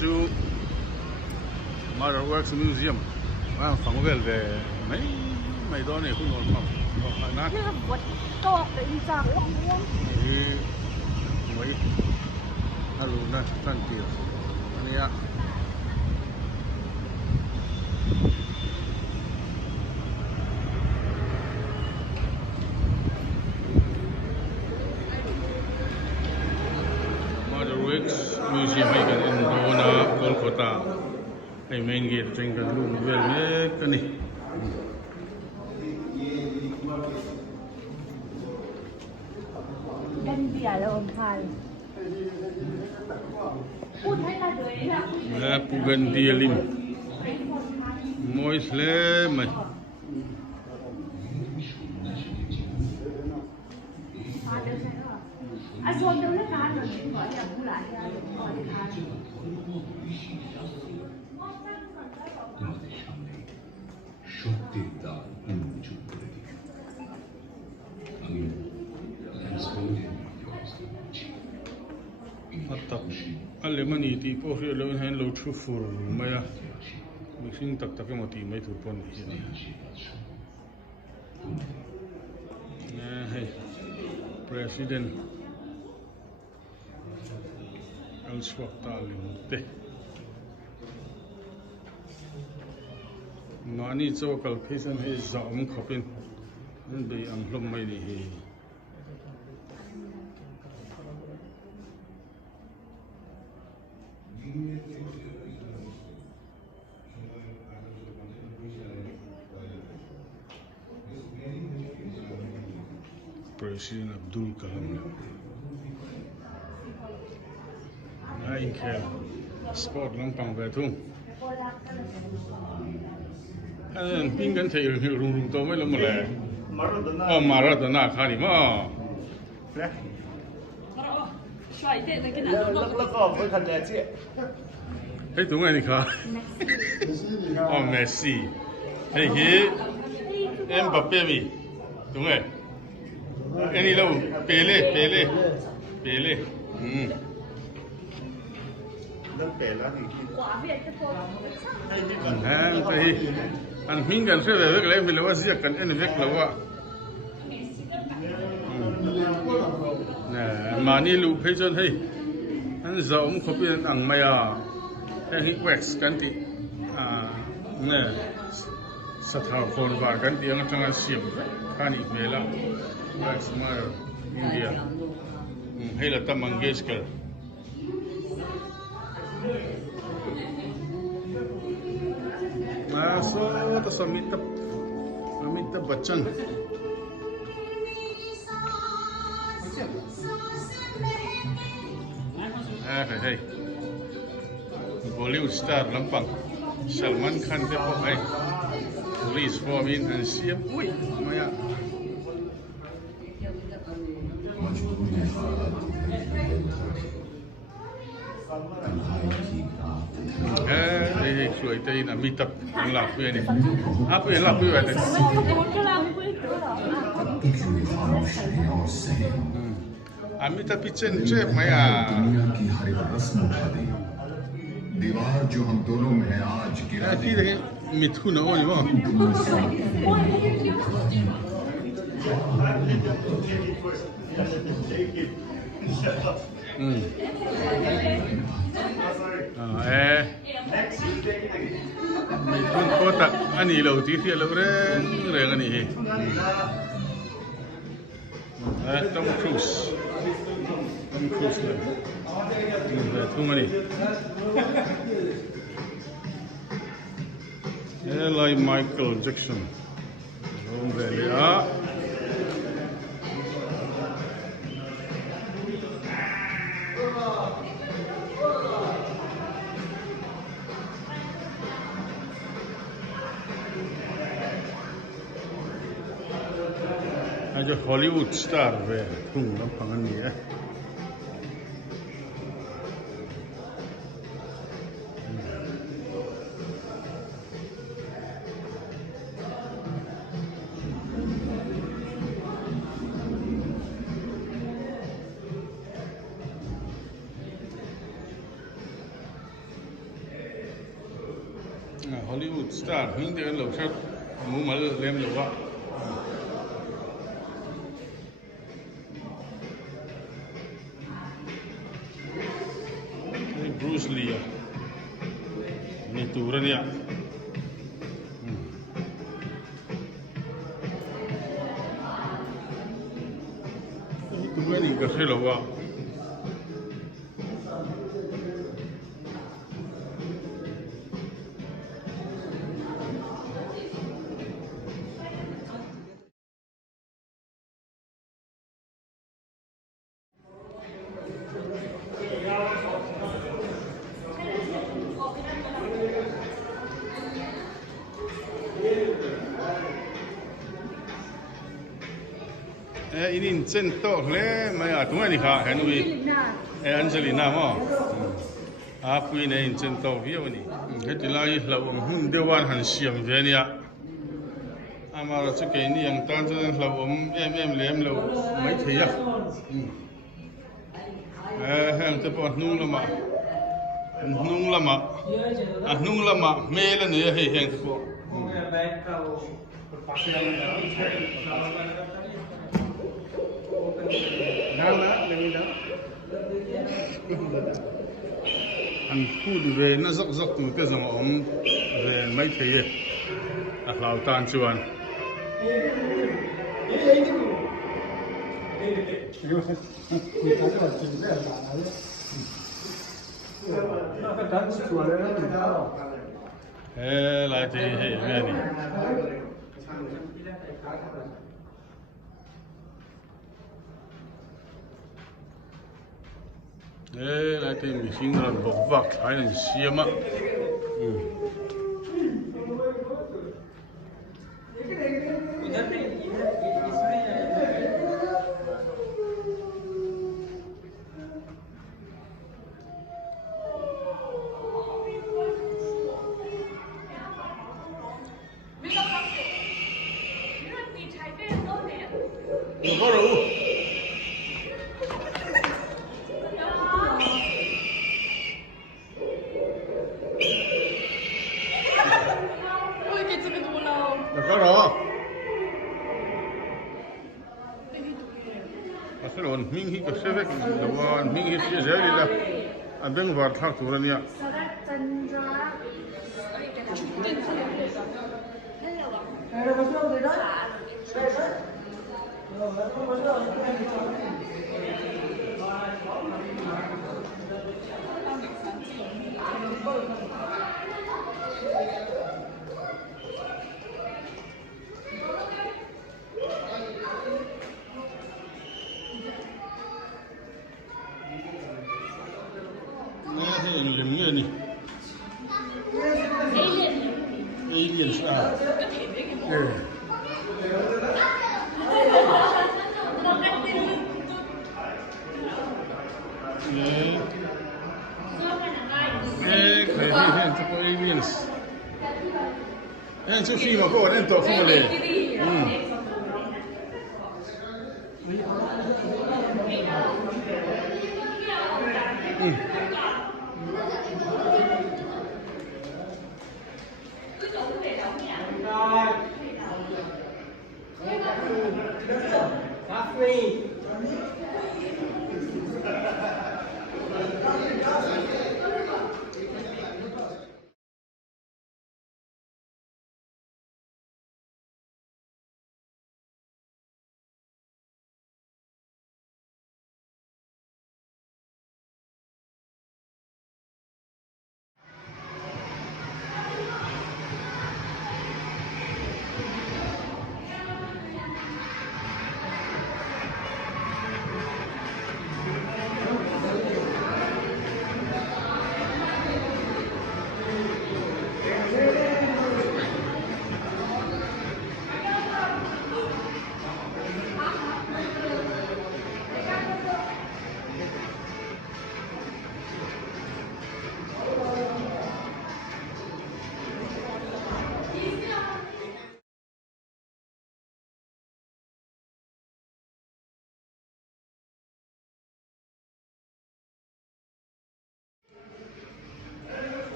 to Model Works Museum ว่าฝังเวลแต่ไม่ตอนนี้คุณนอนครับนะ Cái vật to để đi ra cái lòng luôn. นี่ไว้ถ้ารู้นะสั้นเกี่ยวอันนี้อะModel Works Museum ให้กันอินโดนาโกลกาตาให้เมนเกตเจงกันลูกเวลเล็กกันนี่ Đen bìa là ổn thai. Út thấy là đuổi là Pugan dialim mois le mai anh xuống đâu nó cá rồi thì gọi là cũng lại gọi là cá. সত্যির দ্বার উন্মোচন করে দিল। আমি atak alemani ti po ri lo hen lo thu fur maya mixing tak tak mo ti mai thu pon hi na hey president al swakta limte mani chokal phisen he zam khopin nan be ang hlom mai ni hi President Abdul Kalam Nine Kel Sport lang pang betung anh pinกันthấy rung rung to mấy lắm mà lẹ Maradona khá đi màแล้วก็ไม่คันแดดเจี๊ย thấy đúng rồi khá Messi thấy gì Mbappé mi đúng rồi anh đi đâu Pele เลิกเปลี่ยนแล้วอีกที Quả Việt cái tôi. thấy anh pinกันsẽ về cái mình làว่า sẽ cần anh việc làว่าnè mà ni lu thấy chân hay anh giàu không biết anh ăn mày à anh hít wax cái gì nè sát thảo phồn và cái gì anh trong anh xiêm cái này về là wax mà India hay là Lata Mangeshkar so to Amitabh Bachchan hey Bollywood star Lampang Salman Khan ke po ay police form in and CM uy maya suy tay na Amitabh ang lapi ni apa yang lapi ada Amitabh Bachchan chef maya दुनिया की हर एक रस्म उठा दी दीवार जो हम दोनों में है आज गिरा दी Kira mithu na oni mo mithu ko tak ani lo ti fi lo re ani he Tom Cruise na tu mani like Michael Jackson aja Hollywood star ve tung lam pangan ni Hollywood star mình thì lâu sát muốn mà lên lâu á Bruce Lee à này tù ra đi ạ tù cái này cái lâu á ini centok le maya tunga ni kha henui Angelina mo a pui ne centok vio ni heti lai la hun dewan han siam venia amara chu ke ni yang tan chen la lem lo mai thia hang te po nung lama nung lama me la ne he hang te po anh khu về nó dốc dốc từ cái dòng ống về mấy thế à lao tan chuan lại thì hệ về này lại thì mình xin là bộc vạc hay là xiêm á có đâu có đó Barcelona mình hi cái xe về đó mình hi xe dễ đi là anh bên vào thác thủ ra nha liềm nghe nè aliens à cái có aliens chú phim mà có đến tổ phim này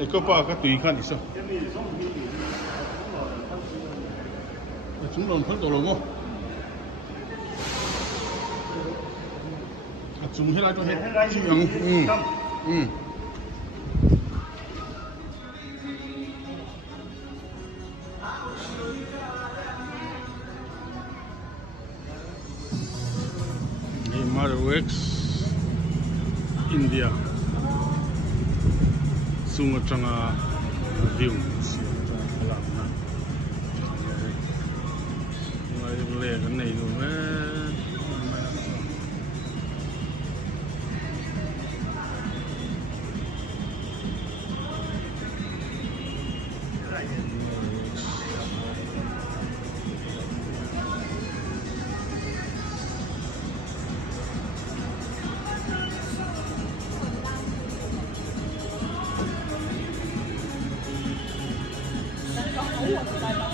Ikaw pa ka tùy khăn isa. Chúng lồn phân tổ lồn không? Chúng hết lại cho hết. Chịu Marwex India sunga changa view kalam na ngai le kan nei nu me Hãy subscribe cho kênh Ghiền Mì Gõ để không bỏ lỡ